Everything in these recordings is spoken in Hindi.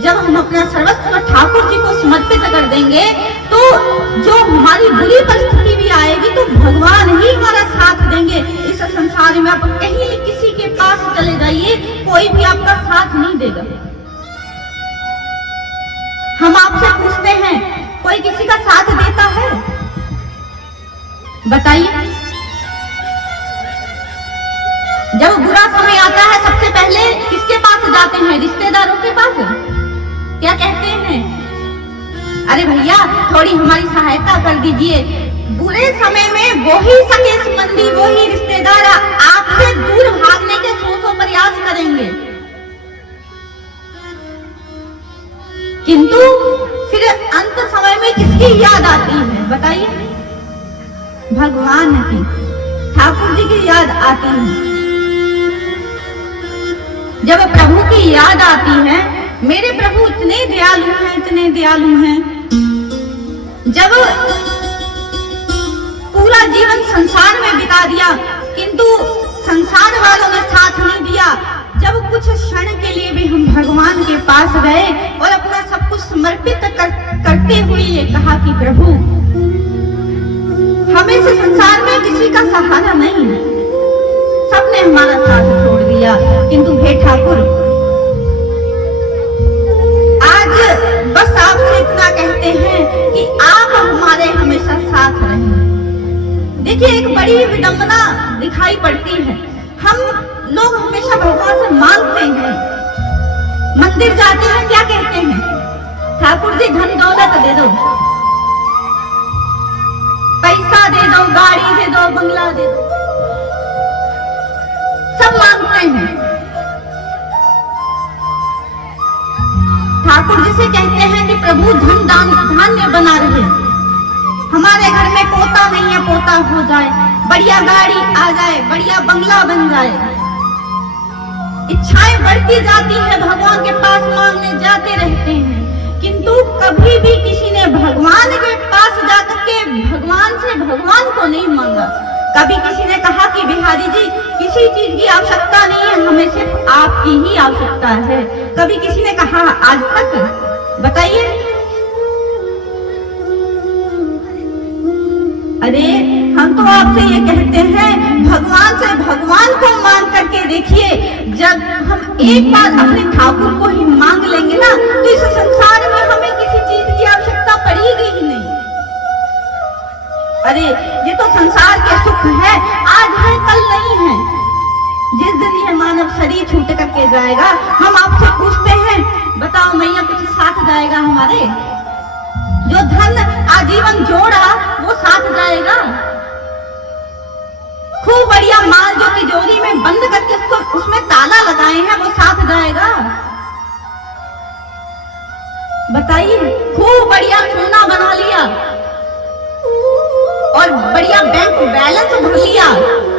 जब हम अपना सर्वस्व ठाकुर जी को समर्पित कर देंगे तो जो हमारी बुरी परिस्थिति भी आएगी तो भगवान ही हमारा साथ देंगे। इस संसार में आप कहीं किसी के पास चले जाइए, कोई भी आपका साथ नहीं देगा। हम आपसे पूछते हैं, कोई किसी का साथ देता है? बताइए। जब बुरा समय आता है सबसे पहले किसके पास जाते हैं? रिश्तेदारों के पास। क्या कहते हैं? अरे भैया थोड़ी हमारी सहायता कर दीजिए। बुरे समय में वही सगे संबंधी, वही रिश्तेदार आपसे दूर भागने के सौ प्रयास करेंगे, किंतु फिर अंत समय में किसकी याद आती है? बताइए। भगवान की, ठाकुर जी की याद आती है। जब प्रभु की याद आती है, मेरे प्रभु इतने दयालु हैं, इतने दयालु हैं। जब पूरा जीवन संसार में बिता दिया किंतु संसार वालों ने साथ नहीं दिया, जब कुछ क्षण के लिए भी हम भगवान के पास गए और अपना सब कुछ समर्पित करते हुए ये कहा कि प्रभु हमें से संसार में किसी का सहारा नहीं है, सबने हमारा साथ छोड़ दिया, किंतु हे ठाकुर आज बस आपसे इतना कहते हैं कि आप हमारे हमेशा साथ रहें। देखिए एक बड़ी विडंबना दिखाई पड़ती है। हम लोग हमेशा भगवान से मांगते हैं, मंदिर जाते हैं, क्या कहते हैं? ठाकुर जी धन दौलत दे दो, पैसा दे दो, गाड़ी दे दो, बंगला दे दो, सब मांगते हैं। ठाकुर जी से कहते हैं कि प्रभु धन धान्य बना रहे, हमारे घर में पोता नहीं है, पोता हो जाए, बढ़िया गाड़ी आ जाए, बढ़िया बंगला बन जाए। इच्छाएं बढ़ती जाती है, भगवान के पास मांगने जाते रहते हैं, किंतु कभी भी किसी ने भगवान के पास जाकर के भगवान से भगवान को नहीं मांगा। कभी किसी ने कहा कि बिहारी जी किसी चीज की आवश्यकता नहीं है, हमें सिर्फ आपकी ही आवश्यकता है। कभी किसी ने कहा आज तक? बताइए। अरे हम तो आपसे ये कहते हैं भगवान से भगवान को मांग करके देखिए। जब हम एक बार अपने ठाकुर को ही मांग लेंगे ना तो इस संसार में हमें किसी चीज की आवश्यकता पड़ेगी ही नहीं। अरे ये तो संसार के सुख है, आज है कल नहीं है। जिस दिन ये मानव शरीर छूट करके जाएगा, हम आपसे पूछते हैं बताओ मैया कुछ साथ जाएगा हमारे? जो धन आजीवन जोड़ा वो साथ जाएगा? खूब बढ़िया माल जो तिजोरी में बंद करके उसमें ताला लगाए हैं वो साथ जाएगा? बताइए। खूब बढ़िया सोना बना लिया और बढ़िया बैंक बैलेंस भर लिया,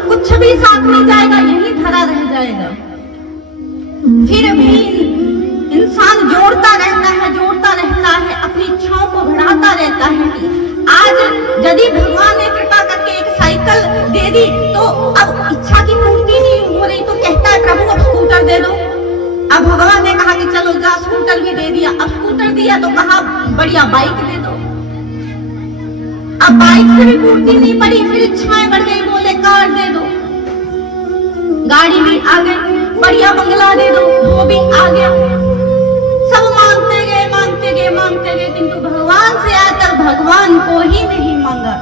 कुछ भी साथ नहीं जाएगा, यही धरा रह जाएगा। फिर भी इंसान जोड़ता रहता है, अपनी इच्छाओं को बढ़ाता रहता है। आज यदि भगवान ने कृपा करके एक साइकिल दे दी तो अब इच्छा की पूर्ति नहीं हो रही तो कहता है प्रभु अब स्कूटर दे दो। अब भगवान ने कहा कि चलो जा, स्कूटर भी दे दिया। अब स्कूटर दिया तो कहा बढ़िया बाइक दे दो। अब बाइक से भी पूर्ति नहीं पड़ी, फिर इच्छाएं बढ़ गई, बोले कार दे दो। गाड़ी भी आ गई, बढ़िया बंगला दे दो, वो भी आ गया। सब मांगते गए, किंतु भगवान से आकर भगवान को ही नहीं मांगा।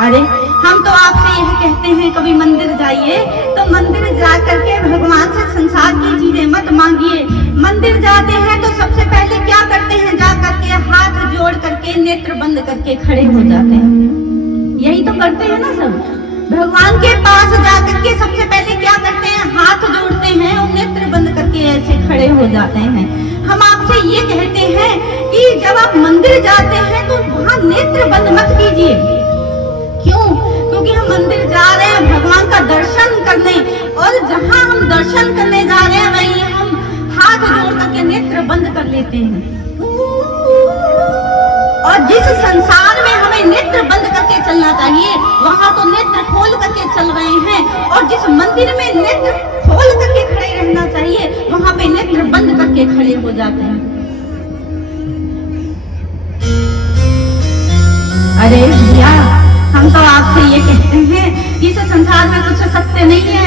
अरे हम तो आपसे यह कहते हैं कभी मंदिर जाइए तो मंदिर जा करके भगवान से संसार की चीजें मत मांगिए। मंदिर जाते हैं तो सबसे पहले क्या करते हैं? जा करके हाथ जोड़ करके नेत्र बंद करके खड़े हो जाते हैं। यही तो करते हैं ना सब। भगवान के पास जाकर के सबसे पहले क्या करते हैं? हाथ जोड़ते हैं और नेत्र बंद करके ऐसे खड़े हो जाते हैं। हम आपसे ये कहते हैं कि जब आप मंदिर जाते हैं तो वहां नेत्र बंद मत कीजिए। क्यों? क्योंकि हम मंदिर जा रहे हैं भगवान का दर्शन करने, और जहां हम दर्शन करने जा रहे हैं वहीं हम हाथ जोड़ करके नेत्र बंद कर लेते हैं। और जिस संसार में हमें नेत्र बंद करके चलना चाहिए वहां तो नेत्र खोल करके चल रहे हैं, और जिस मंदिर में नेत्र खोल करके खड़े हो जाते हैं। अरे भैया, हम तो आपसे ये कहते हैं कि इस संसार में कुछ सत्य नहीं है,